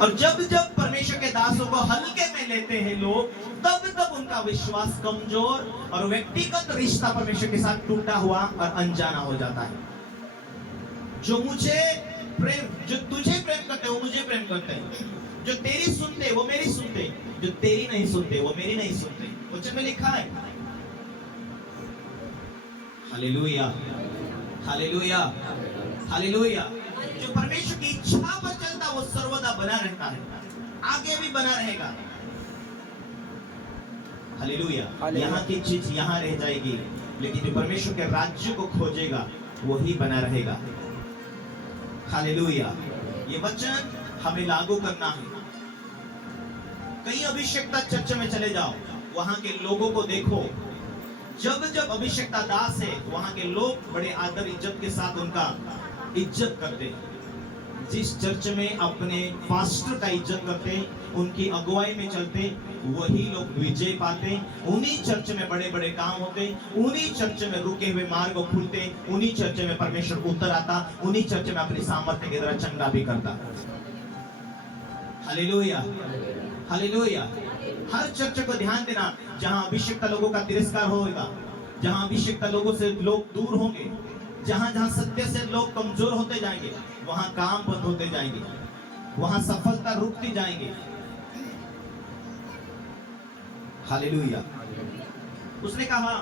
और जब जब परमेश्वर के दासों को हल्के में लेते हैं लोग, तब तब उनका विश्वास कमजोर और व्यक्तिगत रिश्ता परमेश्वर के साथ टूटा हुआ और अनजाना हो जाता है। जो तुझे प्रेम करते हैं वो मुझे प्रेम करते हैं, जो तेरी सुनते वो मेरी सुनते, जो तेरी नहीं सुनते वो मेरी नहीं सुनते। वचन में लिखा है। Hallelujah, hallelujah, hallelujah. जो परमेश्वर की इच्छा पर चलता वो सर्वदा बना रहता है, आगे भी बना रहेगा। हालेलुया। यहाँ की चीज यहाँ रह जाएगी, लेकिन जो परमेश्वर के राज्य को खोजेगा वही बना रहेगा। हालेलुया। ये वचन हमें लागू करना है। कई अभिषेकता चर्च में चले जाओ, वहां के लोगों को देखो, जब जब अभिषेकता दास है वहां के लोग बड़े आदर इज्जत के साथ उनका इज्जत करते हैं। जिस चर्च में अपने पास्टर का इज्जत करते, उनकी अगुवाई में चलते, वही लोग विजय पाते। उन्हीं चर्च में बड़े बड़े काम होते, उन्हीं चर्च में रुके हुए मार्ग खुलते, उन्हीं चर्च में परमेश्वर उतर आता, उन्हीं चर्च में अपनी सामर्थ्य के द्वारा चंगा भी करता। Hallelujah, hallelujah. हर चर्च को ध्यान देना, जहां अभिषेकता लोगों का तिरस्कार होगा, जहां अभिषेकता लोगों से लोग दूर होंगे, जहां जहां सत्य से लोग कमजोर होते जाएंगे, वहां काम बंद होते जाएंगे, वहां सफलता रुकती जाएंगे। हालेलुया। उसने कहा,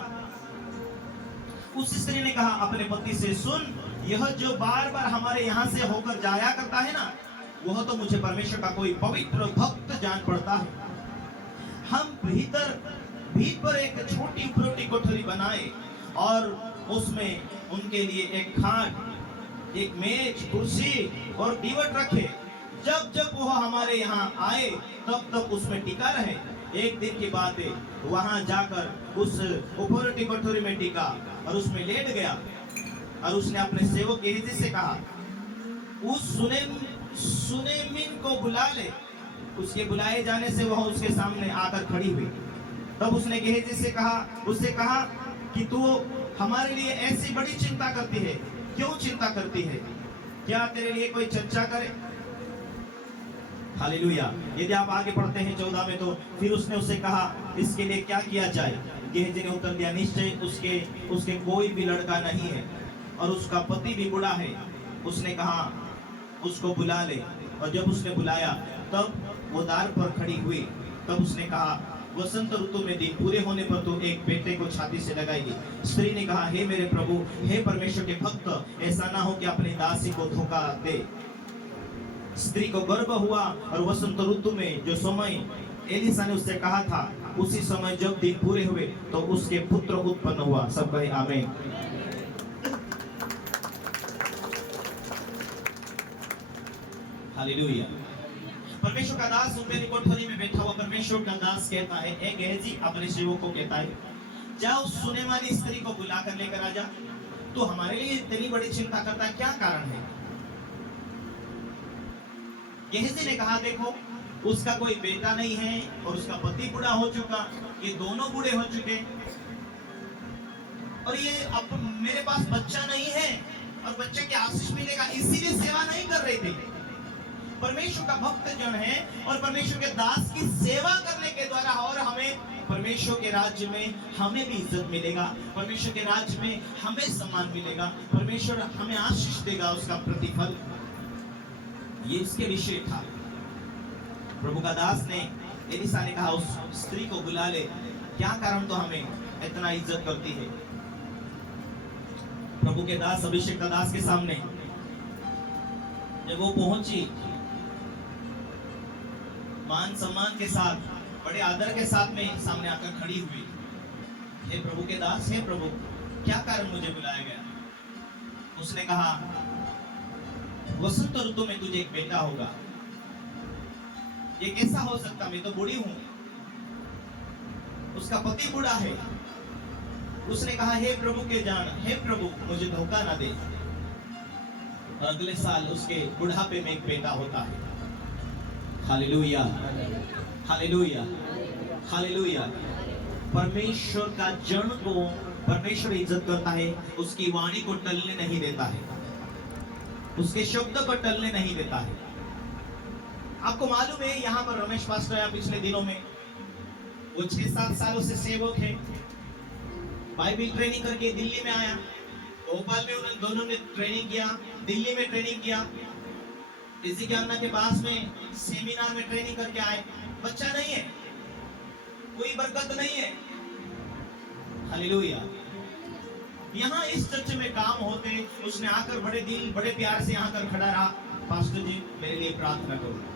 उस स्त्री ने कहा अपने पति से, सुन, यह जो बार बार हमारे यहाँ से होकर जाया करता है ना, वह तो मुझे परमेश्वर का कोई पवित्र भक्त जान पड़ता है। हम भीतर पर एक छोटी उपरोटी कोठरी बनाए और उसमें उनके लिए एक खाट, एक मेज, कुर्सी और दीवट रखे। जब जब वो हमारे यहाँ आए तब तब उसमें टिका रहे। एक दिन की बात है, वहां जाकर उस उपरोटी कोठरी में टिका और उसमें लेट गया और उसने अपने सेवक गेहजी से कहा, उस सुनेमिन को बुला ले। उसके बुलाए जाने से वह उसके सामने आकर खड़ी हुई। तब उसने गेहजी से कहा कि तू हमारे लिए ऐसी बड़ी चिंता करती है, क्यों चिंता करती है? क्या तेरे लिए कोई चर्चा करे? हालेलुया। यदि आप आगे पढ़ते हैं 14 में, तो फिर उसने उससे कहा, इसके लिए क्या किया जाए? गेहजी ने उत्तर दिया, निश्चय उसके कोई भी लड़का नहीं है और उसका पति भी बूढ़ा है। उसने कहा, उसको बुला ले। और जब उसने बुलाया तब वो द्वार पर खड़ी हुई। तब उसने कहा, वसंत ऋतु में दिन पूरे होने पर तो एक बेटे को छाती से लगाएगी। स्त्री ने कहा, हे मेरे प्रभु, हे परमेश्वर के भक्त, ऐसा ना हो कि अपनी दासी को धोखा दे। स्त्री को गर्भ हुआ और वसंत ऋतु में जो समय एलिसा ने उससे कहा था, उसी समय जब दिन पूरे हुए तो उसके पुत्र उत्पन्न हुआ। सब कहे आमीन। हालेलुया। परमेश्वर का दास ऊपरी कोठरी में बैठा हुआ परमेश्वर का दास कहता है, ए गेहजी अपने सेवक को कहता है, जाओ सुनेमानी स्त्री को बुला कर लेकर आ जा। तो हमारे लिए इतनी बड़ी चिंता करता है, क्या कारण है? गेहजी ने कहा, देखो, उसका कोई बेटा नहीं है और उसका पति बूढ़ा हो चुका, ये दोनों बूढ़े हो चुके, और ये अब मेरे पास बच्चा नहीं है और बच्चे की आशीष मिलेगा, इसीलिए सेवा नहीं कर रही थी। परमेश्वर का भक्त जन है और परमेश्वर के दास की सेवा करने के द्वारा और हमें परमेश्वर के राज्य में हमें भी इज्जत मिलेगा, परमेश्वर के राज्य में हमें सम्मान मिलेगा, परमेश्वर हमें आशीष देगा, उसका प्रतिफल। ये इसके विषय था। प्रभु का दास ने, एलिसा ने कहा, उस स्त्री को बुला ले, क्या कारण तो हमें इतना इज्जत करती है? प्रभु के दास अभिषेक का दास के सामने जब वो पहुंची, मान सम्मान के साथ, बड़े आदर के साथ में सामने आकर खड़ी हुई। हे प्रभु के दास, हे प्रभु, क्या कारण मुझे बुलाया गया? उसने कहा, वसंत ऋतु में तुझे एक बेटा होगा। ये कैसा हो सकता? मैं तो बूढ़ी हूं, उसका पति बूढ़ा है। उसने कहा, हे प्रभु के जान, हे प्रभु, मुझे धोखा ना दे। अगले साल उसके बुढ़ापे में एक बेटा होता है। Hallelujah, hallelujah, hallelujah. परमेश्वर का जन को परमेश्वर इज्जत करता है, उसकी वाणी को टलने नहीं देता है, उसके शब्द को टलने नहीं देता है। आपको मालूम है यहाँ पर रमेश पास्टर आया पिछले दिनों में, वो 6-7 सालों से सेवक है, बाइबल ट्रेनिंग करके दिल्ली में आया, भोपाल में उन्होंने दोनों ने ट्रेनिंग किया, दिल्ली में ट्रेनिंग किया, किसी ज्ञान के पास में सेमिनार में ट्रेनिंग करके आए। बच्चा नहीं है, कोई बरकत नहीं है। हालेलुया। यहाँ इस चर्च में काम होते, उसने आकर बड़े दिल बड़े प्यार से यहाँ कर खड़ा रहा, पास्टर जी मेरे लिए प्रार्थना करो।